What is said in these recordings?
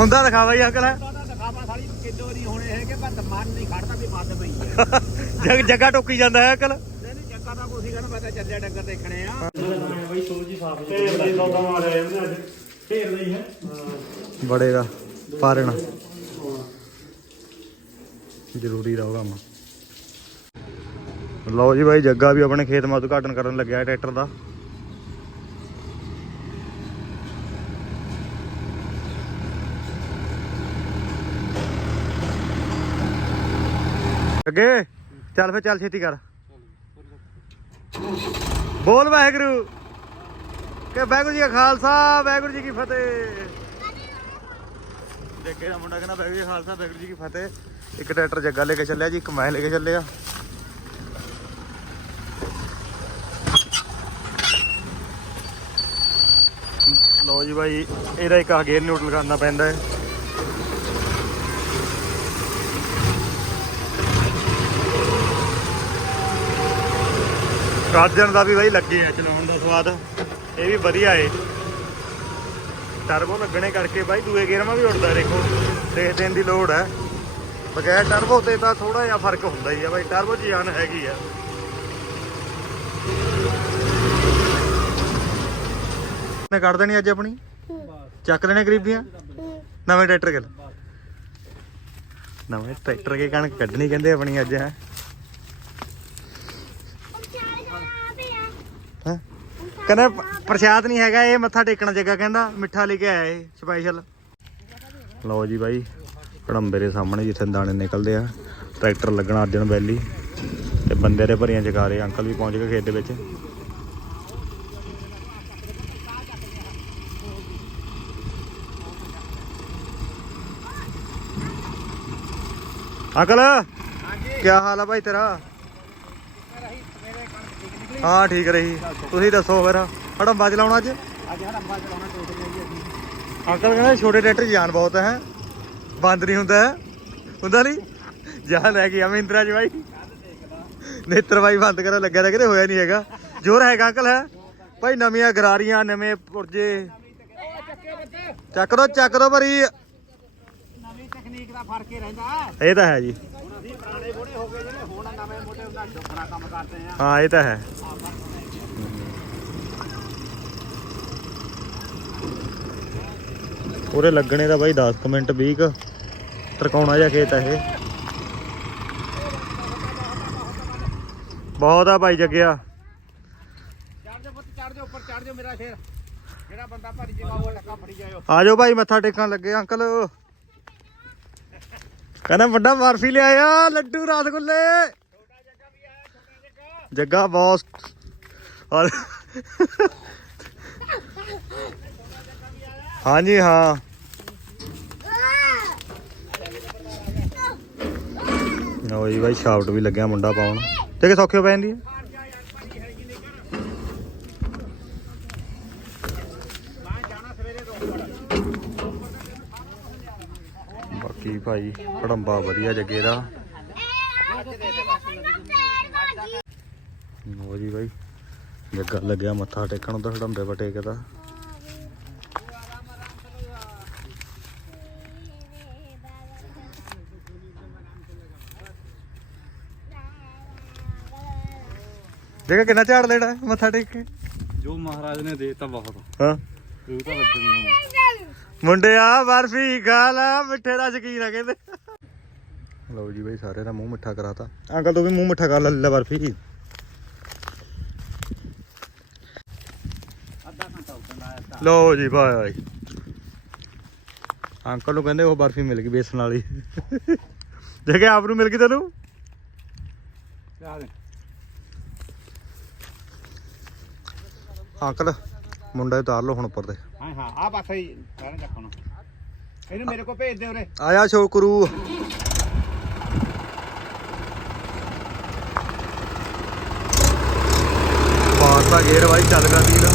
ਹੁੰਦਾ ਦਿਖਾਵਾ ਹੀ ਅੰਕਲ। ਉਹਦਾ ਦਿਖਾਵਾ ਸਾਲੀ ਕਿਲੋ ਨਹੀਂ ਹੋਣੇ ਹੈਗੇ ਪਰ ਮਨ ਨਹੀਂ ਖੜਦਾ ਵੀ ਮੱਦ ਪਈ ਹੈ। ਜਗ ਜਗ੍ਹਾ ਟੋਕੀ ਜਾਂਦਾ ਹੈ ਅੰਕਲ। ਨਹੀਂ ਨਹੀਂ ਚੱਕਾ ਦਾ ਕੁਛ ਹੀ ਮੈਂ ਤਾਂ ਚੱਲਿਆ ਡੰਗਰ ਦੇਖਣੇ ਆ ਬਈ ਹੀ ਸਾਫ਼ ਢੇਰ ਦਾ ਹੀ ਸੌਦਾ ਮਾਰਿਆ ਇਹਨੇ ਅੱਜ ਢੇਰ ਦਾ ਹੀ ਹੈ ਬੜੇਗਾ ਪਾਰਣਾ ਜ਼ਰੂਰੀ ਰਹੂਗਾ ਮਾ ਲਓ ਜੀ ਬਾਈ ਜੱਗਾ ਵੀ ਆਪਣੇ ਖੇਤ ਮਾ ਉਦਘਾਟਨ ਕਰਨ ਲੱਗਿਆ ਹੈ ਟਰੈਕਟਰ ਦਾ। ਅੱਗੇ? ਚੱਲ ਫੇ ਚੱਲ ਛੇਤੀ ਕਰ। ਬੋਲ ਵਾਹਿਗੁਰੂ। ਕਿ ਵਾਹਿਗੁਰੂ ਜੀ ਕਾ ਖਾਲਸਾ, ਵਾਹਿਗੁਰੂ ਜੀ ਕੀ ਫਤਿਹ। ਜੱਗੇ ਦਾ ਮੁੰਡਾ ਕਹਿੰਦਾ ਵਾਹਿਗੁਰੂ ਜੀ ਕਾ ਖਾਲਸਾ, ਵਾਹਿਗੁਰੂ ਜੀ ਕੀ ਫਤਿਹ। ਇੱਕ ਟਰੈਕਟਰ ਜੱਗਾ ਲੈ ਕੇ ਚੱਲਿਆ ਜੀ, ਇੱਕ ਮੈਂ ਲੈ ਕੇ ਚੱਲਿਆ। ਲਓ ਜੀ ਬਾਈ, ਇਹਦਾ ਇੱਕ ਆ ਗੇਅਰ ਨਿਊਟਰਲ ਕਰਨਾ ਪੈਂਦਾ ਹੈ। ਕਾਜਣ ਦਾ ਵੀ ਬਾਈ ਲੱਗੇ ਆ ਚਲਾਉਣ ਦਾ ਸਵਾਦ, ਇਹ ਵੀ ਵਧੀਆ ਏ। ਟਰਬੋ ਲੱਗਣੇ ਕਰਕੇ ਬਾਈ ਦੂਏ ਗੇਅਰ ਵੀ ਉੱਡਦਾ ਦੇਖੋ, ਦੇਖ ਦੇਣ ਦੀ ਲੋੜ ਹੈ। ਬਗੈਰ ਟਰਬੋ ਤੇ ਤਾਂ ਥੋੜਾ ਜਿਹਾ ਫ਼ਰਕ ਹੁੰਦਾ ਹੀ ਆ ਬਾਈ ਟਰਬੋ 'ਚ ਜਾਨ ਹੈਗੀ ਆ। ਨੇ ਕੱਢ ਦੇਣੀ ਅੱਜ ਆਪਣੀ? ਚੱਕ ਲੈਣੇ ਗਰੀਬੀਆਂ? ਨਵੇਂ ਟਰੈਕਟਰ ਗੱਲ ਨਵੇਂ ਟਰੈਕਟਰ ਕੇ ਕਣਕ ਕੱਢਣੀ ਕਹਿੰਦੇ ਆਪਣੀ ਅੱਜ, ਹੈ। ਕਹਿੰਦਾ ਪ੍ਰਸ਼ਾਦ ਨਹੀਂ ਹੈਗਾ, ਇਹ ਮੱਥਾ ਟੇਕਣ ਜੱਗਾ ਕਹਿੰਦਾ, ਮਿੱਠਾ ਲੈ ਕੇ ਆਇਆ ਇਹ ਸਪੈਸ਼ਲ ਲਓ ਜੀ ਬਾਈ, ਕੜੰਬੇ ਦੇ ਸਾਹਮਣੇ ਜਿੱਥੇ ਦਾਣੇ ਨਿਕਲਦੇ ਆ, ਟਰੈਕਟਰ ਲੱਗਣਾ ਅਰਜਨ ਵੈਲੀ, ਤੇ ਬੰਦੇ ਦੇ ਭਰੀਆਂ ਚਕਾ ਰਹੇ ਅੰਕਲ ਵੀ ਪਹੁੰਚ ਗਏ ਖੇਤ ਦੇ ਵਿੱਚ। ਅੰਕਲ ਕੀ ਹਾਲ ਆ ਭਾਈ ਤੇਰਾ? ਹਾਂ ਠੀਕ ਰਹੀ। ਤੁਸੀਂ ਦੱਸੋ ਫਿਰ ਹੜੰਬਾ ਚਲਾਉਣਾ ਅੱਜ? ਅੱਜ ਹੜੰਬਾ ਚਲਾਉਣਾ ਟੋਟ ਗਿਆ ਜੀ। ਅਸੀਂ ਅੰਕਲ ਕਹਿੰਦਾ ਛੋਟੇ ਟਰੈਕਟਰ ਜਾਨ ਬਹੁਤ ਹੈ ਬੰਦ ਨਹੀਂ ਹੁੰਦਾ। ਹੁੰਦਾ ਨਹੀਂ? ਜਾਨ ਲੈ ਕੇ ਆ ਮਹਿੰਦਰਾ ਜੀ ਬਾਈ। ਨੇਤਰ ਬਾਈ ਬੰਦ ਕਰਨ ਲੱਗਿਆ ਤਾਂ ਕਿਤੇ ਹੋਇਆ ਨਹੀਂ ਹੈਗਾ। ਜ਼ੋਰ ਹੈਗਾ ਅੰਕਲ ਹੈ? ਭਾਈ ਨਵੀਆਂ ਗਰਾਰੀਆਂ ਨਵੇਂ ਪੁਰਜੇ। ਚੱਕ ਦੋ ਚੱਕ ਦੋ ਭਰੀ। ਨਵੀਂ ਤਕਨੀਕ ਦਾ ਫ਼ਰਕ ਹੀ ਰਹਿੰਦਾ। ਇਹ ਤਾਂ ਹੈ ਜੀ। ਹੁਣ ਅਸੀਂ ਪੁਰਾਣੇ ਬੁੜੇ ਹੋ ਗਏ ਜਿਹੜੇ ਹੁਣ ਨਵੇਂ ਮੋਟੇ ਉਹਨਾਂ ਡੁੱਬਣਾ ਕੰਮ ਕਰਦੇ ਆ। ਹਾਂ ਇਹ ਤਾਂ ਹੈ। ਪੂਰੇ ਲੱਗਣੇ ਦਾ ਬਾਈ 10 ਮਿੰਟ 20 ਕੁ। ਤਰਕਾਉਣਾ ਜਿਹਾ ਖੇਤ ਹੈ ਇਹ। ਬਹੁਤ ਆ ਭਾਈ ਜੱਗਿਆ। ਚੜ ਜਾ ਪੁੱਤ ਚੜ ਜਾ ਉੱਪਰ ਚੜ ਜਾ ਮੇਰਾ ਸ਼ੇਰ ਜਿਹੜਾ ਬੰਦਾ ਭਰੀ ਜੇਗਾ ਉਹ ਟੱਕਾ ਫੜੀ ਜਾਇਓ ਆ ਜਾਓ ਭਾਈ, ਮੱਥਾ ਟੇਕਣ ਲੱਗੇ ਅੰਕਲ। ਕਹਿੰਦਾ ਵੱਡਾ ਬਰਫੀ ਲਿਆਇਆ, ਲੱਡੂ ਰਸਗੁੱਲੇ। ਜੱਗਾ ਬੌਸ ਔਰ ਹਾਂਜੀ, ਹਾਂ। ਲਓ ਜੀ ਭਾਈ ਸ਼ਾਫਟ ਵੀ ਲੱਗਿਆ ਮੁੰਡਾ ਪਾਉਣ। ਤੇ ਕਿ ਸੌਖੇ ਹੋ ਪੈ ਜਾਂਦੀ ਹੈ ਬਾਕੀ ਭਾਈ ਪੜੰਬਾ ਵਧੀਆ ਜੱਗੇ ਦਾ। ਲਓ ਜੀ ਬਾਈ, ਜੱਗਾ ਲੱਗਿਆ ਮੱਥਾ ਟੇਕਣ, ਉਹਦਾ ਹੜੰਬੇ ਪਾ ਟੇਕਦਾ ਜੱਗਾ ਕਿੰਨਾ ਝਾੜ ਲੈਣਾ ਮੱਥਾ ਟੇਕ ਕੇ? ਜੋ ਮਹਾਰਾਜ ਨੇ ਦੇਤਾ ਬਹੁਤ। ਹਾਂ। ਉਹ ਤਾਂ ਵੱਜਣੀ ਮੁੰਡਿਆ ਬਰਫੀ ਖਾ ਲਾ ਮਿੱਠੇ ਦਾ ਸ਼ਕੀਨ ਆ ਕਹਿੰਦੇ। ਲਓ ਜੀ ਬਈ ਸਾਰੇ ਦਾ ਮੂੰਹ ਮਿੱਠਾ ਕਰਾਤਾ। ਅੰਕਲ ਤੂੰ ਵੀ ਮੂੰਹ ਮਿੱਠਾ ਕਰ ਲੈ ਲੈ ਬਰਫੀ। ਲਓ ਜੀ ਬਾਈ ਅੰਕਲ ਨੂੰ ਕਹਿੰਦੇ ਉਹ ਬਰਫੀ ਮਿਲ ਗਈ ਬੇਸਣ ਵਾਲੀ। ਕਿ ਆਪ ਨੂੰ ਮਿਲ ਗਈ ਤੈਨੂੰ ਲਿਆ ਦੇ ਅੰਕਲ ਮੁੰਡਾ ਉਤਾਰ ਲਓ ਹੁਣ ਉੱਪਰ ਤੇ। ਹਾਂ ਹਾਂ ਆ ਪਾਸਾ ਹੀ ਸਾਰਾ ਚੱਕਣਾ ਇਹਨੂੰ ਮੇਰੇ ਕੋਲ ਭੇਜ ਦੇ ਉਰੇ। ਆਇਆ ਸ਼ੋਕਰੂ ਪਾਸਾ ਗੇਰ ਬਾਈ ਚੱਲ ਗਾ ਵੀਰ।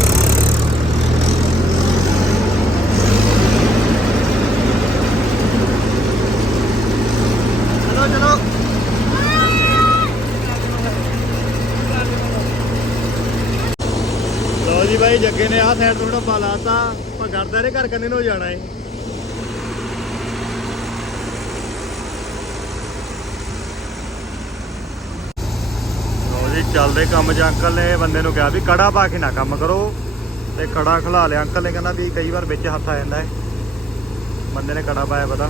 ਲੱਗੇ ਨੇ, ਆਹ ਸਾਈਡ ਥੋੜਾ ਪਾ ਲਾਤਾ ਆਪਾਂ ਰਹੇ ਘਰ ਕੰਨੇ ਨੂੰ ਜਾਣਾ ਏ। ਚੱਲਦੇ ਕੰਮ ਚ ਅੰਕਲ ਨੇ, ਬੰਦੇ ਨੂੰ ਕਿਹਾ ਵੀ ਕੜਾ ਪਾ ਕੇ ਨਾ ਕੰਮ ਕਰੋ। ਤੇ ਕੜਾ ਖਿਲਾ ਲਿਆ, ਅੰਕਲ ਨੇ ਕਹਿੰਦਾ ਵੀ ਕਈ ਵਾਰ ਵਿੱਚ ਹੱਥ ਆ ਜਾਂਦਾ ਹੈ ਬੰਦੇ ਨੇ ਕੜਾ ਪਾਇਆ ਪਤਾ।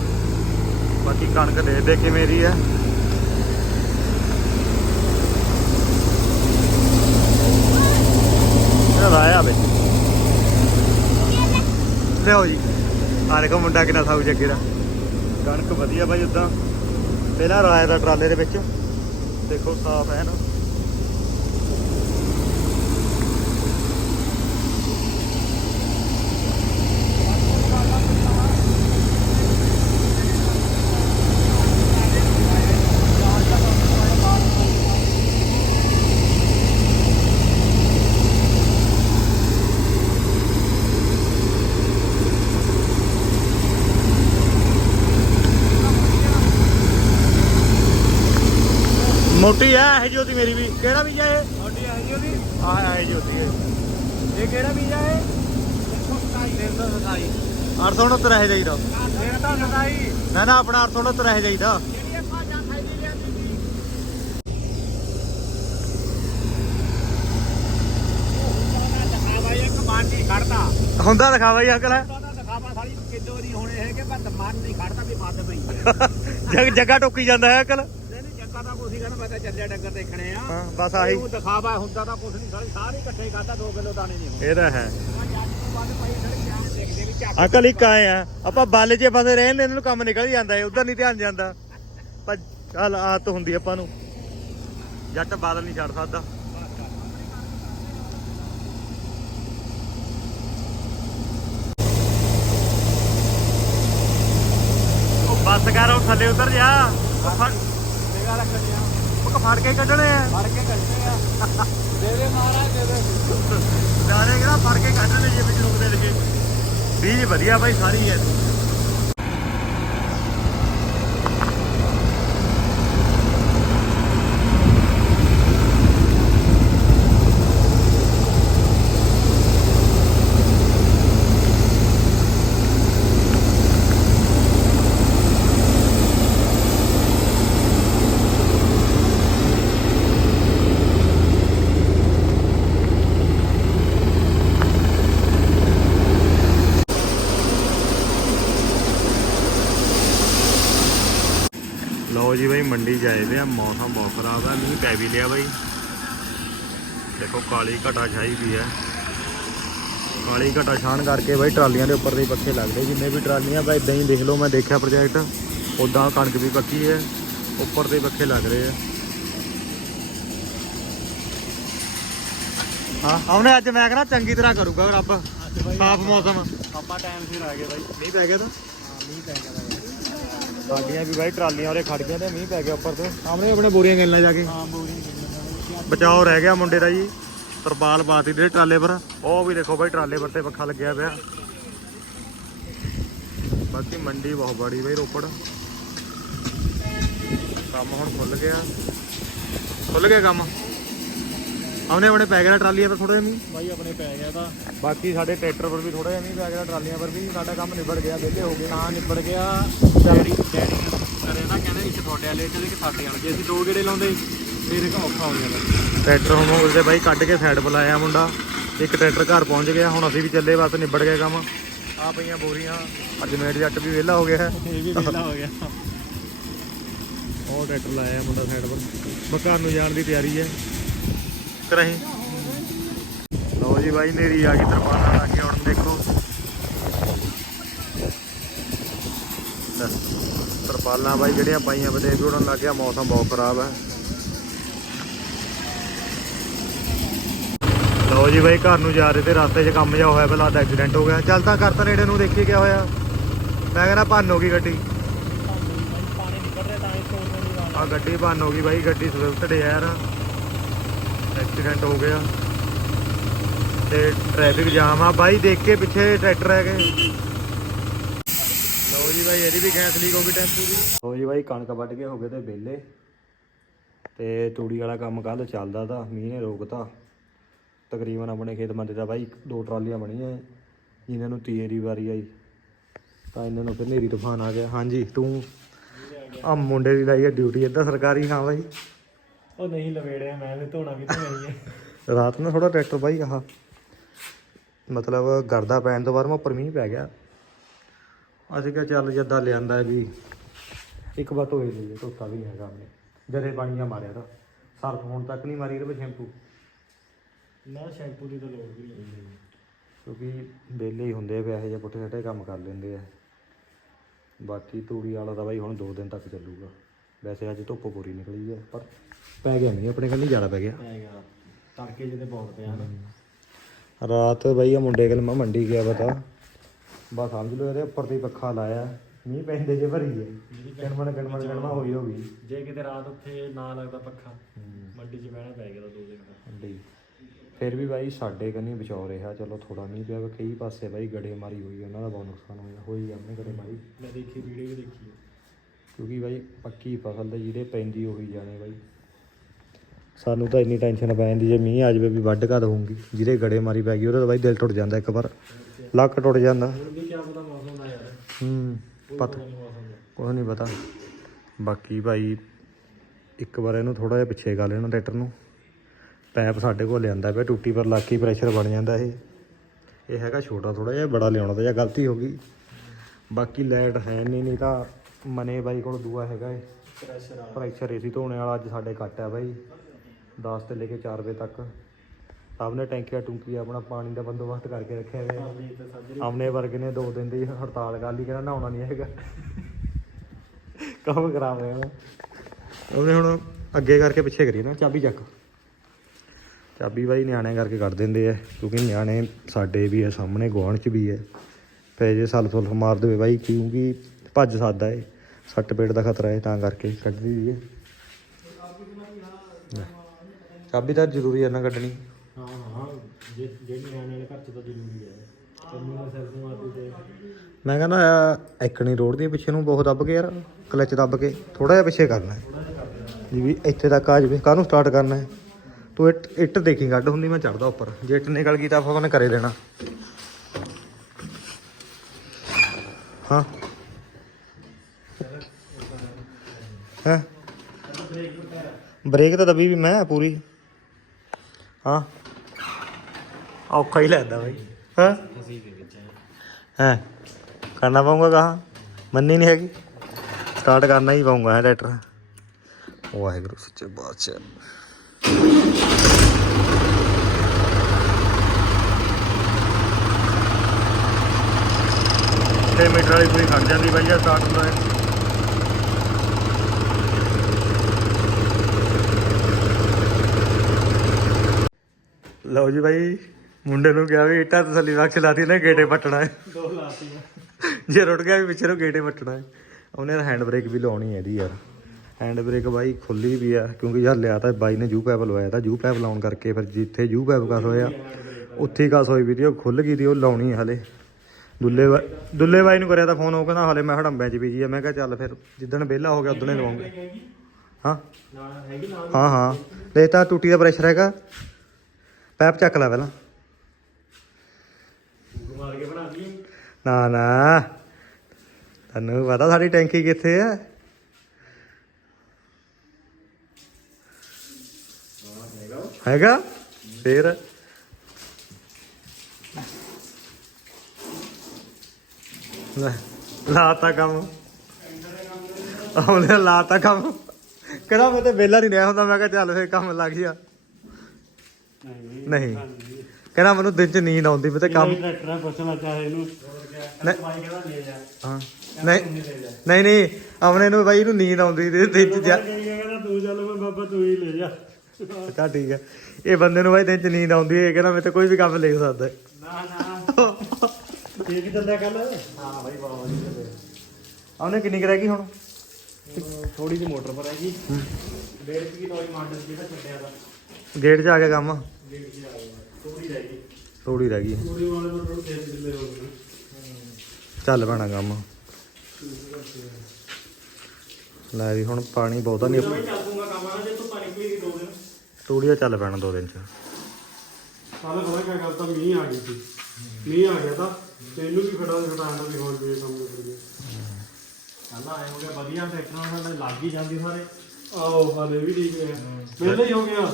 ਬਾਕੀ ਕਣਕ ਦੇ ਕਿਵੇਂ ਰਹੀ ਹੈ ਆਇਆ ਵੇ ਲਿਆਓ ਜੀ। ਆ ਦੇਖੋ ਮੁੰਡਾ ਕਿੰਨਾ ਸਾਊ ਜੱਗੇ ਦਾ। ਕਣਕ ਵਧੀਆ ਬਾਈ ਉਦਾਂ। ਪਹਿਲਾਂ ਰਾਏ ਦਾ ਟਰਾਲੇ ਦੇ ਵਿੱਚ। ਦੇਖੋ ਸਾਫ਼ ਹੈ ਨਾ। ਮੋਟੀ ਆ ਇਹ ਜੋਤੀ ਮੇਰੀ ਵੀ। ਕਿਹੜਾ ਬੀਜਾ ਇਹ? ਤੁਹਾਡੀ ਆਈ ਉਹਦੀ ਆ ਇਹ ਜੋਤੀ ਹੈ। ਇਹ ਕਿਹੜਾ ਬੀਜਾ ਹੈ 327 869 ਰਹਿ ਜਾਈਦਾ 327 ਨਾ ਨਾ ਆਪਣਾ 869 ਰਹਿ ਜਾਈਦਾ ਹੁੰਦਾ ਦਿਖਾਵਾ ਹੀ ਅੰਕਲ ਉਹਦਾ ਦਿਖਾਵਾ ਸਾਰੀ ਕਿਲੋ ਨਹੀਂ ਹੋਣੇ ਹੈਗੇ ਪਰ ਮਨ ਨਹੀਂ ਖੜਦਾ ਵੀ ਮੱਦ ਪਈ ਹੈ। ਜਗ ਜੱਗਾ ਟੋਕੀ ਜਾਂਦਾ ਹੈ ਅੰਕਲ ਨਹੀਂ ਨਹੀਂ ਜੱਗਾ ਤਾਂ ਕੁਛ ਹੀ ਕਹਿੰਦਾ ਮੈਂ ਤਾਂ ਚੱਲਿਆ ਡੰਗਰ ਦੇਖਣੇ ਆ। ਹਾਂ ਬਸ ਆਹੀ। ਉਹ ਦਿਖਾਵਾ ਹੁੰਦਾ ਤਾਂ ਕੁਛ ਨਹੀਂ ਸਾਰੀ ਸਾਰੇ ਇਕੱਠੇ ਖਾਦਾ 2 ਕਿਲੋ ਦਾਣੇ ਨਹੀਂ ਹੋਣੇ ਇਹ ਤਾਂ ਹੈ। ਅੰਕਲ ਇੱਕ ਆਏ ਆ। ਆਪਾਂ ਬਾਲੇ 'ਚ ਫਸੇ ਰਹੇ ਨੇ ਇਹਨਾਂ ਨੂੰ ਕੰਮ ਨਿਕਲ ਜਾਂਦਾ ਏ ਉਧਰ ਨਹੀਂ ਧਿਆਨ ਜਾਂਦਾ। ਪਰ ਚੱਲ ਆਦਤ ਹੁੰਦੀ ਆਪਾਂ ਨੂੰ। ਜੱਟ ਬਾਦਲ ਨਹੀਂ ਛੱਡ ਸਕਦਾ। ਬੱਸ ਕਰ ਉਹ ਥੱਲੇ ਉਤਰ ਜਾ। ਉਹ ਫੜ। ਨਿਗਾਹ ਉਹ ਫੜ ਕੇ ਕੱਢਣੇ ਆ। ਫੜ ਕੇ ਕੱਢਣੇ ਆ। ਦੇ ਦੇ ਮਹਾਰਾਜ ਦੇ ਦੇ। ਜਾਣੇ ਕਿਹੜਾ ਫੜ ਕੇ ਕੱਢਣੇ ਜੇ ਵਿੱਚ ਰੁਕਦੇ ਰਹੇ ਬੀਜ ਵਧੀਆ ਬਾਈ ਸਾਰੀ ਹੈ। ਲਓ ਜੀ ਬਾਈ ਮੰਡੀ ਜਾਏ ਆ ਮੌਸਮ ਬਹੁਤ ਖਰਾਬ ਹੈ ਮੀਂਹ ਪੈ ਵੀ ਲਿਆ ਬਾਈ। ਦੇਖੋ ਕਾਲੀ ਘਟਾ ਛਾਈ ਵੀ ਹੈ ਕਾਲੀ ਘਟਾ ਛਾਣ ਕਰਕੇ ਬਾਈ ਟਰਾਲੀਆਂ ਦੇ ਉੱਪਰ ਦੇ ਹੀ ਪੱਖੇ ਲੱਗਦੇ ਜਿੰਨੇ ਵੀ ਟਰਾਲੀਆਂ ਬਾਈ ਇਦਾਂ ਹੀ ਦੇਖ ਲਓ ਮੈਂ ਦੇਖਿਆ ਪ੍ਰੋਜੈਕਟ ਉਦਾਂ ਕਣਕ ਵੀ ਪੱਕੀ ਹੈ ਉੱਪਰ ਦੇ ਪੱਖੇ ਲੱਗ ਰਹੇ ਆ। ਹਾਂ ਆਉਣੇ ਅੱਜ ਮੈਂ ਕਹਿੰਦਾ ਚੰਗੀ ਤਰ੍ਹਾਂ ਕਰੂਗਾ ਰੱਬ ਸਾਫ਼ ਮੌਸਮ। ਆਪਾਂ ਟਾਈਮ ਸਿਰ ਆ ਗਏ ਬਾਈ। ਮੀਂਹ ਪੈ ਗਿਆ ਤਾਂ? ਮੀਂਹ ਪੈ ਗਿਆ। ਸਾਡੀਆਂ ਵੀ ਬਾਈ ਟਰਾਲੀਆਂ ਉਰੇ ਖੜ ਗਈਆਂ ਤੇ ਮੀਂਹ ਪੈ ਗਿਆ ਉੱਪਰ ਤੋਂ। ਸਾਹਮਣੇ ਆਪਣੇ ਬੋਰੀਆਂ ਗੱਲਾਂ ਜਾ ਕੇ। ਹਾਂ ਬੋਰੀ ਬਚਾਓ ਰਹਿ ਗਿਆ ਮੁੰਡੇ ਦਾ ਜੀ। ਤਰਪਾਲ ਪਾਤੀ ਦੇ ਟਰਾਲੇ ਪਰ। ਉਹ ਵੀ ਦੇਖੋ ਬਾਈ ਟਰਾਲੇ ਪਰ ਤੇ ਪੱਖਾ ਲੱਗਿਆ ਪਿਆ। ਬਾਕੀ ਮੰਡੀ ਬਹੁਤ ਬੜੀ ਬਾਈ ਰੋਪੜ। ਕੰਮ ਹੁਣ ਖੁੱਲ ਗਿਆ। ਖੁੱਲ ਗਿਆ ਕੰਮ? ਆਉਣੇ ਆਪਣੇ ਪੈ ਗਿਆ ਟਰਾਲੀਆਂ ਪਰ ਥੋੜੇ ਮੀਂਹ? ਬਾਈ ਆਪਣੇ ਪੈ ਗਿਆ ਤਾਂ। ਬਾਕੀ ਸਾਡੇ ਟਰੈਕਟਰ ਪਰ ਵੀ ਥੋੜਾ ਜਿਹਾ ਮੀਂਹ ਪੈ ਗਿਆ ਟਰਾਲੀਆਂ ਪਰ ਵੀ ਸਾਡਾ ਕੰਮ ਨਿਬੜ ਗਿਆ ਵਿਹਲੇ ਹੋ ਗਏ। ਤਾਂ ਨਿਬੜ ਗਿਆ। ਡੈਡੀ ਡੈਡੀ ਕਰੇ ਨਾ ਕਹਿੰਦੇ ਇੱਕ ਤੁਹਾਡੇ ਵਾਲੇ ਤੇ ਇੱਕ ਸਾਡੇ ਵਾਲੇ। ਜੇ ਅਸੀਂ ਦੋ ਗੇੜੇ ਲਾਉਂਦੇ ਫਿਰ ਇਹ ਔਖਾ ਹੋ ਜਾਂਦਾ। ਟਰੈਕਟਰ ਹੁਣ ਉਹਦੇ ਬਾਈ ਕੱਢ ਕੇ ਸਾਈਡ ਬੁਲਾਇਆ ਮੁੰਡਾ। ਇੱਕ ਟਰੈਕਟਰ ਘਰ ਪਹੁੰਚ ਗਿਆ ਹੁਣ ਅਸੀਂ ਵੀ ਚੱਲੇ ਬਸ ਨਿਬੜ ਗਿਆ ਕੰਮ। ਆ ਪਈਆਂ ਬੋਰੀਆਂ। ਅੱਜ ਮੇਡ ਜੱਟ ਵੀ ਵਿਹਲਾ ਹੋ ਗਿਆ। ਹੈ। ਇਹ ਵੀ ਵਿਹਲਾ ਹੋ ਗਿਆ। ਉਹ ਟਰੈਕਟਰ ਲਾਇਆ ਮੁੰਡਾ ਸਾਈਡ ਪਰ। ਮੈਂ ਘਰ ਨੂੰ ਜਾਣ ਦੀ ਤਿਆਰੀ ਹੈ। ਕਰਾਹੀਂ ਲਓ ਜੀ ਬਾਈ ਨੇਰੀ ਆ ਗਈ ਤਰਪਾਲਾਂ ਲਾ ਕੇ ਹੁਣ ਦੇਖੋ। ਤਰਪਾਲਾਂ ਬਾਈ ਜਿਹੜੀਆਂ ਪਾਈਆਂ ਬਦੇ ਵੀ ਉੜਨ ਲੱਗ ਗਿਆ ਮੌਸਮ ਬਹੁਤ ਖਰਾਬ ਹੈ। ਲਓ ਜੀ ਬਾਈ ਘਰ ਨੂੰ ਜਾ ਰਹੇ ਤੇ ਰਸਤੇ 'ਚ ਕੰਮ ਜਾ ਹੋਇਆ ਪਹਿਲਾਂ ਐਕਸੀਡੈਂਟ ਹੋ ਗਿਆ। ਚੱਲ ਤਾਂ ਕਰਤਾ ਨੇੜੇ ਨੂੰ ਦੇਖੀ ਕਿਆ ਹੋਇਆ। ਮੈਂ ਕਹਿੰਦਾ ਭੰਨ ਹੋ ਗਈ ਗੱਡੀ। ਆ ਗੱਡੀ ਭੰਨ ਹੋ ਗਈ ਬਾਈ ਗੱਡੀ ਸਵਿਫਟ ਡਿਜ਼ਾਇਰ ਐਕਸੀਡੈਂਟ ਹੋ ਗਿਆ। ਤੇ ਟ੍ਰੈਫਿਕ ਜਾਮ ਆ। ਬਾਈ ਦੇਖ ਕੇ ਪਿੱਛੇ ਟਰੈਕਟਰ ਹੈਗੇ ਲਓ ਜੀ ਬਾਈ, ਇਹਦੀ ਵੀ ਗੈਸ ਲੀਕ ਹੋ ਗਈ ਟੈਂਪੂ ਦੀ। ਲਓ ਜੀ ਬਾਈ, ਕਣਕ ਵੱਢ ਕੇ ਹੋ ਗਏ ਤੇ ਵਿਹਲੇ। ਤੇ ਤੂੜੀ ਵਾਲਾ ਕੰਮ ਕੱਲ ਚੱਲਦਾ ਤਾਂ ਮੀਂਹ ਨੇ ਰੋਕਤਾ। ਤਕਰੀਬਨ ਆਪਣੇ ਖੇਤ ਮੰਦੇ ਦਾ ਬਾਈ, ਦੋ ਟਰਾਲੀਆਂ ਬਣੀਆਂ ਇਹਨਾਂ ਨੂੰ ਤੀਰੀ ਵਾਰੀ ਆਈ। ਤਾਂ ਇਹਨਾਂ ਨੂੰ ਫਿਰ ਨੇਰੀ ਤੂਫਾਨ ਆ ਗਿਆ। ਹਾਂਜੀ, ਤੂੰ ਆ ਮੁੰਡੇ ਦੀ ਲਾਈ ਹੈ ਡਿਊਟੀ ਇੱਦਾਂ ਸਰਕਾਰੀ, ਹਾਂ ਬਾਈ। ਉਹ ਨਹੀਂ ਲਵੇੜਿਆ ਮੈਂ ਵੀ ਧੋਣਾ ਵੀ ਤਾਂ ਨਹੀਂ ਹੈ ਰਾਤ ਨੂੰ ਥੋੜਾ ਟਰੈਕਟਰ ਬਾਈ ਆਹ ਮਤਲਬ ਗਰਦਾ ਪੈਣ ਤੋਂ ਬਾਅਦ ਮੈਂ ਉੱਪਰ ਮੀਂਹ ਪੈ ਗਿਆ। ਅਸੀਂ ਕਿਹਾ ਚੱਲ ਜੱਦਾ ਲਿਆਂਦਾ ਵੀ ਇੱਕ ਵਾਰ ਧੋਏ ਲਈ ਧੋਤਾ ਵੀ ਨਹੀਂ ਹੈਗਾ ਉਹਨੇ। ਜਦੇ ਪਾਣੀ ਮਾਰਿਆ ਤਾਂ ਸਰਫ ਹੁਣ ਤੱਕ ਨਹੀਂ ਮਾਰੀ ਇਹਦੇ ਸ਼ੈਂਪੂ। ਨਾ ਸ਼ੈਂਪੂ ਦੀ ਤਾਂ ਲੋੜ ਵੀ ਨਹੀਂ ਹੈ ਕਿਉਂਕਿ ਵਿਹਲੇ ਹੀ ਹੁੰਦੇ ਆ ਵੀ ਇਹੋ ਜਿਹੇ ਪੁੱਠੇ ਛੱਟੇ ਕੰਮ ਕਰ ਲੈਂਦੇ ਆ। ਬਾਕੀ ਤੂੜੀ ਵਾਲਾ ਤਾਂ ਬਾਈ ਹੁਣ 2 ਦਿਨ ਤੱਕ ਚੱਲੂਗਾ। ਵੈਸੇ ਅੱਜ ਧੁੱਪ ਪੂਰੀ ਨਿਕਲੀ ਹੈ ਪਰ ਪੈ ਗਿਆ ਨਹੀਂ ਆਪਣੇ ਕੰਨੀ ਜ਼ਿਆਦਾ ਪੈ ਗਿਆ। ਹੈਗਾ ਤੜਕੇ ਜਿਹਦੇ ਬਹੁਤ ਪਿਆ ਨਾ। ਰਾਤ ਬਾਈ ਆ ਮੁੰਡੇ ਕੋਲ ਮੈਂ ਮੰਡੀ ਗਿਆ ਪਤਾ। ਬਸ ਸਮਝ ਲਓ ਇਹਦੇ ਉੱਪਰ ਤੇ ਹੀ ਪੱਖਾ ਲਾਇਆ। ਮੀਂਹ ਪੈਂਦੇ ਜੇ ਭਰੀ ਹੈ ਕਣਮਣ ਕਣਮਣ ਕਣਮਾ ਹੋਈ ਹੋਗੀ ਜੇ ਕਿਤੇ ਰਾਤ ਉੱਥੇ ਨਾ ਲੱਗਦਾ ਪੱਖਾ ਮੰਡੀ 'ਚ ਬਹਿਣਾ ਪੈ ਗਿਆ ਤਾਂ ਦੋ ਦਿਨ ਦਾ। ਮੰਡੀ। ਫਿਰ ਵੀ ਬਾਈ ਸਾਡੇ ਕੰਨੀ ਬਚਾਉ ਰਿਹਾ। ਚਲੋ ਥੋੜਾ ਨਹੀਂ ਪਿਆ ਕਈ ਪਾਸੇ ਬਾਈ ਗੜੇ ਮਾਰੀ ਹੋਈ ਉਹਨਾਂ ਦਾ ਬਹੁਤ ਨੁਕਸਾਨ ਹੋਇਆ। ਹੋਈ ਆਪਣੇ ਗੜੇ ਮਾਰੀ। ਮੈਂ ਦੇਖੀ ਵੀਡੀਓ ਵੀ ਦੇਖੀ ਹੈ। ਕਿਉਂਕਿ ਬਾਈ ਪੱਕੀ ਫਸਲ ਤੇ ਜਿਹਦੇ ਪੈਂਦੀ ਉਹੀ ਜਾਣੇ ਬਾਈ। ਸਾਨੂੰ ਤਾਂ ਇੰਨੀ ਟੈਨਸ਼ਨ ਪੈ ਜਾਂਦੀ ਜੇ ਮੀਂਹ ਆ ਜਾਵੇ ਵੀ ਵੱਢ ਕਦ ਹੋਊਗੀ ਜਿਹਦੇ ਗੜੇ ਮਾਰੀ ਪੈ ਗਈ ਉਹਦਾ ਤਾਂ ਬਾਈ ਦਿਲ ਟੁੱਟ ਜਾਂਦਾ ਇੱਕ ਵਾਰ। ਲੱਕ ਟੁੱਟ ਜਾਂਦਾ। ਹੂੰ ਪਤਾ। ਪਤਾ ਨਹੀਂ ਪਤਾ। ਬਾਕੀ ਭਾਈ ਇੱਕ ਵਾਰ ਇਹਨੂੰ ਥੋੜਾ ਜਿਹਾ ਪਿੱਛੇ ਕਰ ਲੈਣਾ ਟਰੈਕਟਰ ਨੂੰ। ਪੈਪ ਸਾਡੇ ਕੋਲ ਲਿਆਂਦਾ ਪਿਆ ਟੂਟੀ ਪਰ ਲੱਗ ਕੇ ਪ੍ਰੈਸ਼ਰ ਬਣ ਜਾਂਦਾ ਇਹ। ਇਹ ਹੈਗਾ ਛੋਟਾ ਥੋੜਾ ਜਿਹਾ ਬੜਾ ਲਿਆਉਣਾ ਤਾਂ ਜਾਂ ਗਲਤੀ ਹੋ ਗਈ। ਬਾਕੀ ਲਾਈਟ ਹੈ ਨਹੀਂ ਨਹੀਂ ਤਾਂ ਮਨੇ ਬਾਈ ਕੋਲ ਦੂਆ ਹੈਗਾ ਏ ਪ੍ਰੈਸ਼ਰ ਪ੍ਰੈਸ਼ਰ ਏਸੀ ਧੋਣੇ ਵਾਲਾ ਅੱਜ ਸਾਡੇ ਘੱਟ ਆ ਬਾਈ। 10 ਤੋਂ ਲੈ ਕੇ 4 ਵਜੇ ਤੱਕ। ਸਭ ਨੇ ਟੈਂਕੀਆਂ ਟੂੰਕੀਆਂ ਆਪਣਾ ਪਾਣੀ ਦਾ ਬੰਦੋਬਸਤ ਕਰਕੇ ਰੱਖਿਆ ਹੋਇਆ। ਆਮਨੇ ਵਰਗੇ ਨੇ ਦੋ ਦਿਨ ਦੀ ਹੜਤਾਲ ਕਰ ਲਈ ਕਹਿੰਦਾ ਨਹਾਉਣਾ ਨਹੀਂ ਹੈਗਾ। ਕੰਮ ਖਰਾਬ ਹੋਇਆ। ਉਹਨੇ ਹੁਣ ਅੱਗੇ ਕਰਕੇ ਪਿੱਛੇ ਕਰੀ ਨਾ ਚਾਬੀ ਚੱਕ। ਚਾਬੀ ਬਾਈ ਨਿਆਣੇ ਕਰਕੇ ਕੱਢ ਦਿੰਦੇ ਆ ਕਿਉਂਕਿ ਨਿਆਣੇ ਸਾਡੇ ਵੀ ਆ ਸਾਹਮਣੇ ਗੁਆਂਢ ਚ ਵੀ ਹੈ ਪੈ ਜੇ ਸਲ ਸੁਲ ਮਾਰ ਦੇਵੇ ਬਾਈ ਕਿਉਂਕਿ ਭੱਜ ਸਕਦਾ ਏ ਸੱਟ ਪੇਟ ਦਾ ਖਤਰਾ ਹੈ ਤਾਂ ਕਰਕੇ ਕੱਢਦੀ ਵੀ ਹੈ ਚਾਬੀ ਤਾਂ ਜ਼ਰੂਰੀ ਹੈ ਨਾ ਕੱਢਣੀ। ਹਾਂ ਹਾਂ ਜੇ ਜਿਹੜੀ ਨਿਆਣੇ ਵਾਲੇ ਘਰ 'ਚ ਤਾਂ ਜ਼ਰੂਰੀ ਹੈ ਕੰਨੂ ਦਾ ਸਿਰ ਤੋਂ ਆਦੀ ਤੇ ਮੈਂ ਕਹਿੰਦਾ ਐਕਣੀ ਰੋਡ ਦੇ ਪਿੱਛੇ ਨੂੰ ਬਹੁਤ ਦੱਬ ਕੇ ਯਾਰ ਕਲਚ ਦੱਬ ਕੇ ਥੋੜਾ ਜਿਹਾ ਪਿੱਛੇ ਕਰਨਾ। ਹੈ ਜੀ ਵੀ ਇੱਥੇ ਤੱਕ ਆ ਜਾਵੇ ਕਾਹਨੂੰ ਸਟਾਰਟ ਕਰਨਾ ਹੈ? ਤੂੰ ਇੱਟ ਇੱਟ ਦੇਖੀ ਗੱਡ ਹੁੰਦੀ ਮੈਂ ਚੜਦਾ ਉੱਪਰ। ਜੇ ਇੱਟ ਨਿਕਲ ਗਈ ਤਾਂ ਆਪਾਂ ਉਹਨੇ ਕਰੇ ਦੇਣਾ। ਹਾਂ। ਹੈ? ਬ੍ਰੇਕ ਤਾਂ ਦਬੀ ਵੀ ਮੈਂ ਪੂਰੀ। ਹਾਂ। ਔਖਾ ਹੀ ਲੱਗਦਾ ਬਾਈ। ਹਾਂ। ਅਸੀਂ ਕਰਨਾ ਪਊਗਾ ਕਹਾ ਮੰਨੀ ਨਹੀਂ ਹੈਗੀ? ਸਟਾਰਟ ਕਰਨਾ ਹੀ ਪਊਗਾ ਹੈ ਟਰੈਕਟਰ ਵਾਹਿਗੁਰੂ, ਸੱਚੇ ਬਾਦਸ਼ਾਹ ਤੇ ਮੀਟਰ ਵਾਲੀ ਪੂਰੀ ਖੜ ਜਾਂਦੀ ਬਾਈ ਜੇ ਸਟਾਰਟ ਹੁੰਦਾ ਹੈ। ਲਓ ਜੀ ਬਾਈ ਮੁੰਡੇ ਨੂੰ ਕਿਹਾ ਵੀ ਇੱਟਾਂ ਤਸੱਲੀ ਬਖਸ਼ ਲਾਤੀ ਨੇ ਗੇਟੇ ਪੱਟਣਾ ਹੈ। ਦੋ ਲਾਤੀਆਂ ਜੇ ਰੁੜ ਗਿਆ ਵੀ ਪਿੱਛੇ ਨੂੰ ਗੇਟੇ ਵੱਟਣਾ ਹੈ। ਉਹਨੇ ਹੈਂਡ ਬ੍ਰੇਕ ਵੀ ਲਾਉਣੀ ਹੈ ਇਹਦੀ ਯਾਰ। ਹੈਂਡ ਬ੍ਰੇਕ ਬਾਈ ਖੁੱਲੀ ਵੀ ਆ ਕਿਉਂਕਿ ਯਾਰ ਲਿਆ ਤਾਂ ਬਾਈ ਨੇ ਜੂ ਪੈਪ ਲਵਾਇਆ ਤਾਂ ਜੂ ਪੈਪ ਲਾਉਣ ਕਰਕੇ ਫਿਰ ਜਿੱਥੇ ਜੂ ਪੈਪ ਕਸ ਹੋਇਆ ਉੱਥੇ ਕਸ ਹੋਈ ਵੀ ਤੀ ਉਹ ਖੁੱਲ ਗਈ ਤੀ ਉਹ ਲਾਉਣੀ ਹੈ ਹਲੇ। ਦੁੱਲੇ ਦੁੱਲੇ ਬਾਈ ਨੂੰ ਕਰਿਆ ਤਾਂ ਫੋਨ ਉਹ ਕਹਿੰਦਾ ਹਲੇ ਮੈਂ ਹੜੰਬਿਆਂ 'ਚ ਬੀਜੀ ਆ ਮੈਂ ਕਿਹਾ ਚੱਲ ਫਿਰ ਜਿੱਦਣ ਵਿਹਲਾ ਹੋ ਗਿਆ ਉਦਣ ਹੀ ਲਵਾਉਂਗੇ। ਹਾਂ। ਹਾਂ ਹਾਂ। ਦੇ ਤਾਂ ਟੂਟੀ ਦਾ ਪ੍ਰੈਸ਼ਰ ਹੈਗਾ। ਪੈਪ ਚੱਕ ਲੈ ਪਹਿਲਾਂ। ਮਾਰ ਕੇ ਬਣਾ ਦਈਏ ਨਾ ਨਾ। ਤੈਨੂੰ ਪਤਾ ਸਾਡੀ ਟੈਂਕੀ ਕਿੱਥੇ ਆ। ਹੈਗਾ? ਫੇਰ? ਲੈ, ਲਾਤਾ ਕੰਮ। ਉਹਨੇ ਲਾਤਾ ਕੰਮ। ਕਹਿੰਦਾ ਮੈਂ ਤੇ ਵਿਹਲਾ ਨਹੀਂ ਰਿਹਾ ਹੁੰਦਾ, ਮੈਂ ਕਿਹਾ ਚੱਲ ਫੇਰ ਕੰਮ ਲੱਗ ਗਿਆ। ਨਹੀਂ। ਕਹਿੰਦਾ ਮੈਨੂੰ ਦਿਨ ਚ ਨੀਂਦ ਆਉਂਦੀ ਮੈਂ ਤੇ ਕੰਮ ਟਰੈਕਟਰ ਆ ਪੁੱਛਣਾ ਚਾਹੇ ਇਹਨੂੰ। ਨਹੀਂ। ਭਾਈ ਕਹਿੰਦਾ ਲੈ ਜਾ? ਹਾਂ। ਨਹੀਂ। ਨਹੀਂ ਨਹੀਂ। ਆਮਨੇ ਨੂੰ ਬਾਈ ਨੂੰ ਨੀਂਦ ਆਉਂਦੀ ਤੇ ਦਿਨ ਚ ਜਾ ਕਹਿੰਦਾ ਤੂੰ ਚੱਲ ਮੈਂ ਬਾਬਾ ਤੂੰ ਹੀ ਲੈ ਜਾ। ਤਾਂ ਠੀਕ ਹੈ ਇਹ ਬੰਦੇ ਨੂੰ ਬਾਈ ਦਿਨ ਚ ਨੀਂਦ ਆਉਂਦੀ ਹੈ ਇਹ ਕਹਿੰਦਾ ਮੈਂ ਤੇ ਕੋਈ ਵੀ ਕੰਮ ਲਿਖ ਸਕਦਾ। ਹੈ। ਨਾ ਨਾ। ਠੀਕ ਚੱਲਿਆ ਕੱਲ ਹਾਂ ਭਾਈ ਬਹੁਤ ਵਧੀਆ ਚੱਲਿਆ। ਆਮਨੇ ਕਿੰਨੀ ਕੁ ਰਹਿ ਗਈ ਹੁਣ? ਥੋੜੀ ਜਿਹੀ ਮੋਟਰ ਪਰ ਹੈਗੀ ਡੇਢ ਕੀ ਨੋਈ ਮਾਡਲ ਜਿਹੜਾ ਛੱਡਿਆ ਦਾ ਗੇਟ 'ਚ ਆ ਗਿਆ ਕੰਮ? ਡੇਢ ਕੀ ਆ ਗਿਆ। ਥੋੜੀ ਰਹਿ ਗਈ। ਥੋੜੀ ਰਹਿ ਗਈ। ਥੋੜੀ ਵਾਲੇ ਮੋਟਰ ਤੇ ਦਿੱਲੇ ਹੋ ਗਏ ਚੱਲ ਪੈਣਾ ਕੰਮ। ਲੈ ਵੀ ਹੁਣ ਪਾਣੀ ਬਹੁਤਾ ਨਹੀਂ ਮੈਂ ਚੱਲ ਦੂੰਗਾ ਕੰਮ ਆ ਜੇ ਤੂੰ ਪਾਣੀ ਪੀ ਦੀ ਦੋ ਦਿਨ। ਤੂੜੀ ਦਾ ਚੱਲ ਪੈਣਾ ਦੋ ਦਿਨ ਚ। ਕੱਲ ਪਤਾ ਕਿਆ ਗੱਲ ਤਾਂ ਮੀਂਹ ਆ ਗਈ ਸੀ। ਮੀਂਹ ਆ ਗਿਆ ਤਾਂ ਤੇ ਇਹਨੂੰ ਵੀ ਖੜਾ ਖਟਾਉਣ ਦਾ ਵੀ ਹੋਰ ਵੀ ਕੰਮ ਨਿਕਲ ਗਿਆ ਕੱਲ ਆਏ ਹੋ ਗਿਆ ਵਧੀਆ ਟਰੈਕਟਰ ਨਾਲ ਲੱਗ ਹੀ ਜਾਂਦੀ ਸਾਰੇ। ਆਓ ਹਾਲੇ ਵੀ ਠੀਕ ਹੈ। ਪਹਿਲੇ ਹੀ ਹੋ ਗਿਆ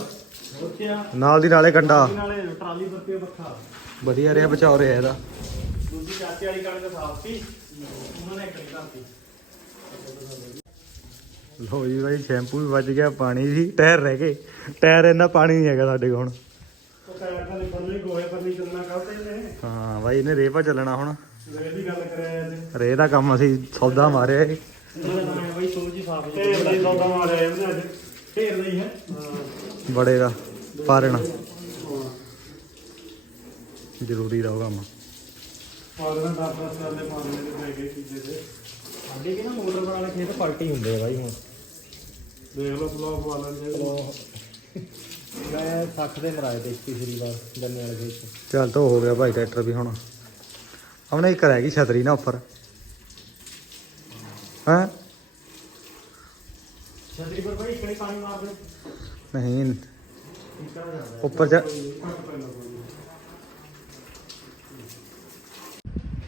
ਨਾਲ ਦੀ ਨਾਲੇ ਕੰਡਾ। ਨਾਲੇ ਟਰਾਲੀ ਵਰਤੇ ਪੱਖਾ। ਵਧੀਆ ਰਿਹਾ ਬਚਾਓ ਰਿਹਾ ਇਹਦਾ। ਦੂਜੀ ਚਾਚੇ ਵਾਲੀ ਕਣਕ ਸਾਫ਼ ਸੀ ਉਹਨਾਂ ਨੇ ਇੱਕ ਕਰਤੀ ਲੋ ਜੀ ਬਾਈ ਸ਼ੈਂਪੂ ਵੀ ਵੱਜ ਗਿਆ ਪਾਣੀ ਸੀ ਟਾਇਰ ਰਹਿ ਗਏ। ਟਾਇਰ ਇੰਨਾ ਪਾਣੀ ਨਹੀਂ ਹੈਗਾ ਸਾਡੇ ਕੋਲ। ਹੁਣ ਨਹੀਂ ਹਾਂ ਬਾਈ ਇਹਨੇ ਰੇਪਾ ਚੱਲਣਾ ਹੁਣ। ਰੇ ਦੀ ਕੰਮ ਅਸੀਂ ਸੌਦਾ ਮਾਰਿਆ ਇਹ। ਬਈ ਸਾਫ਼। ਸੌਦਾ ਮਾਰਿਆ ਇਹਨੇ ਅੱਜ। ਢੇਰ ਲਈ ਹੈ। ਹਾਂ ਬੜੇ ਦਾ ਪਾਰਣਾ। ਹਾਂ ਜ਼ਰੂਰੀ ਰਹੂਗਾ ਕੰਮ। ਪਾਗਲਾਂ 10 10 ਸਾਲ ਦੇ ਪੈ ਗਏ ਚੀਜ਼ੇ ਤੇ ਸਾਡੇ ਕਿ ਨਾ ਮੋਟਰ ਵਾਲੇ ਖੇਤ ਪਲਟੀ ਹੁੰਦੇ ਆ ਬਾਈ ਹੁਣ। ਦੇਖ ਲਓ ਬਲੌਗ ਵਾਲਾਂ ਦੇ। ਮੈਂ ਸੱਖ ਦੇ ਮਰਾਏ ਤੇ ਪਿਛਲੀ ਵਾਰ ਗੰਨੇ ਵਾਲੇ ਖੇਤ 'ਚ। ਚੱਲ ਤਾਂ ਹੋ ਗਿਆ ਭਾਈ ਟਰੈਕਟਰ ਵੀ ਹੁਣ। ਹਮਨੇ ਇੱਕ ਰਹਿ ਗਈ ਛਤਰੀ ਨਾ ਉੱਪਰ। ਹਾਂ? ਛਤਰੀ ਪਰ ਬਾਈ ਇਕੜੇ ਪਾਣੀ ਮਾਰ ਦੇ ਨਹੀਂ। ਉੱਪਰ ਜਾ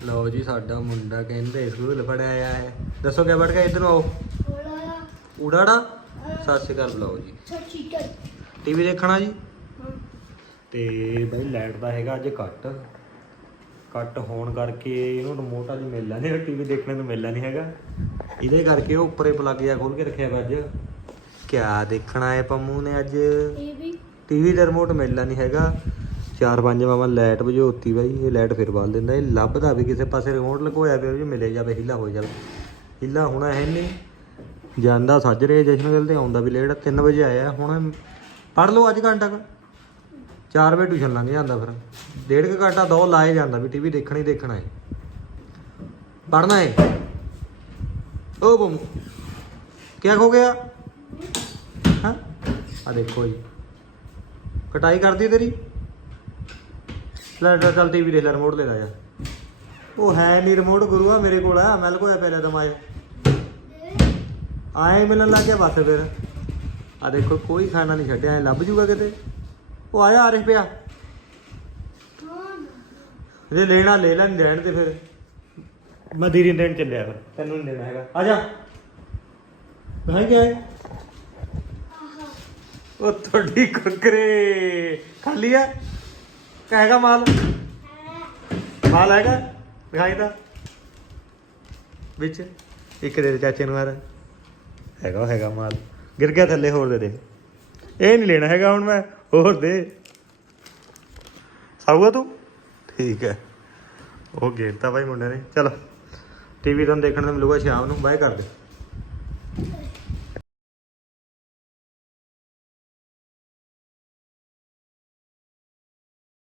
ਲਓ ਜੀ, ਸਾਡਾ ਮੁੰਡਾ ਕਹਿੰਦੇ ਸਕੂਲ ਪੜਿਆ ਹੈ। ਦੱਸੋ ਕਿਆ ਬੜ ਗਿਆ ਇਧਰ ਆਓ। ਉਡਾੜਾ ਸਤਿ ਸ਼੍ਰੀ ਅਕਾਲ ਬੁਲਾਓ ਜੀ। ਟੀਵੀ ਦੇਖਣਾ ਜੀ? ਤੇ ਬਾਈ, ਲਾਈਟ ਦਾ ਹੈਗਾ ਅੱਜ ਕੱਟ। ਕੱਟ ਹੋਣ ਕਰਕੇ ਇਹਨੂੰ ਰਿਮੋਟ ਅੱਜ ਮਿਲਣਾ ਨਹੀਂ ਟੀਵੀ ਦੇਖਣ ਨੂੰ ਮਿਲਣਾ ਨਹੀਂ ਹੈਗਾ। ਇਹਦੇ ਕਰਕੇ ਉਹ ਉੱਪਰੇ ਪਲੱਗ ਜਿਹਾ ਖੋਲ ਕੇ ਰੱਖਿਆ ਵਾ ਅੱਜ। ਕਿਆ ਦੇਖਣਾ ਹੈ ਪੰਮੂ ਨੇ ਅੱਜ? ਟੀਵੀ ਦਾ ਰਿਮੋਟ ਮਿਲਣਾ ਨਹੀਂ ਹੈਗਾ। ਚਾਰ ਪੰਜ ਵਾਵਾਂ ਲਾਈਟ ਬੁਝੋਤੀ ਬਾਈ ਇਹ ਲਾਈਟ ਫਿਰ ਬਾਲ ਦਿੰਦਾ। ਇਹ ਲੱਭਦਾ ਵੀ ਕਿਸੇ ਪਾਸੇ ਰਿਮੋਟ ਲਗੋਇਆ ਪਿਆ ਵੀ ਮਿਲੇ ਜਾਵੇ ਹਿੱਲਾ ਹੋ ਜਾਵੇ। ਹਿੱਲਾ ਹੋਣਾ ਹੈ ਨਹੀਂ। ਜਾਂਦਾ ਸੱਜ ਰਿਹਾ ਜਸ਼ਨ ਗਿਲ ਤੇ ਆਉਂਦਾ ਵੀ ਲੇਟ 3 ਵਜੇ ਆਇਆ। ਹੁਣ ਪੜ ਲਓ ਅੱਜ ਘੰਟਾ ਕੁ। 4 ਵਜੇ ਟਿਊਸ਼ਨ ਲੰਘ ਜਾਂਦਾ ਫਿਰ। ਡੇਢ ਕੁ ਘੰਟਾ ਦੋ ਲਾਏ ਜਾਂਦਾ ਵੀ ਟੀਵੀ ਦੇਖਣਾ ਹੀ ਦੇਖਣਾ ਹੈ। ਪੜਨਾ ਹੈ। ਓ ਬਮ ਕੀ ਹੋ ਗਿਆ? ਹਾਂ। ਆ ਦੇਖੋ ਜੀ। ਕਟਾਈ ਕਰਦੀ ਤੇਰੀ? ਲੈ ਲੈ ਚੱਲ ਟੀਵੀ ਦੇ ਲੈ ਰਿਮੋਟ ਲੈ ਲੈ ਜਾ ਉਹ ਹੈ ਨਹੀਂ ਰਿਮੋਟ ਗੁਰੂਆ ਮੇਰੇ ਕੋਲ ਆ ਮੈਂ ਲਗੋਇਆ ਪਹਿਲੇ ਦਮਾਏ ਆਏ ਮਿਲਣ ਲੱਗ ਗਿਆ ਬਸ ਫਿਰ। ਆ ਦੇਖੋ ਕੋਈ ਖਾਣਾ ਨਹੀਂ ਛੱਡਿਆ ਐ ਲੱਭ ਜੂਗਾ ਕਿਤੇ। ਉਹ ਆਇਆ ਆਰਿਫ ਪਿਆ। ਜੇ ਲੈਣਾ ਲੈ ਲੈ ਨਹੀਂ ਰਹਿਣ ਤੇ ਫਿਰ। ਮੈਂ ਨੂੰ ਦੇਣ ਚੱਲਿਆ ਫਿਰ। ਤੈਨੂੰ ਨਹੀਂ ਦੇਣਾ ਹੈਗਾ। ਆ ਜਾ। ਕਹਾਂ ਗਿਆ ਉਹ ਤੁਹਾਡੀ ਕੁਕਰੇ ਖਾਲੀ ਆ? ਕਹੇਗਾ ਮਾਲ? ਮਾਲ ਹੈਗਾ? ਦਿਖਾਈ ਦਾ ਵਿੱਚ। ਇੱਕ ਦੇ ਦੇ ਚਾਚੇ ਨੂੰ ਯਾਰ। ਹੈਗਾ ਹੈਗਾ ਮਾਲ। ਗਿਰ ਗਿਆ ਥੱਲੇ, ਹੋਰ ਦੇ ਦੇ। ਇਹ ਨਹੀਂ ਲੈਣਾ ਹੈਗਾ ਹੁਣ ਮੈਂ, ਹੋਰ ਦੇ। ਸਾਊਗਾ ਤੂੰ? ਠੀਕ ਹੈ। ਉਹ ਗੇਰਤਾ ਭਾਈ ਮੁੰਡੇ ਨੇ। ਚਲੋ। ਟੀਵੀ ਤੁਹਾਨੂੰ ਦੇਖਣ ਨੂੰ ਮਿਲੂਗਾ ਸ਼ਾਮ ਨੂੰ। ਬਾਏ ਕਰ ਦੇ।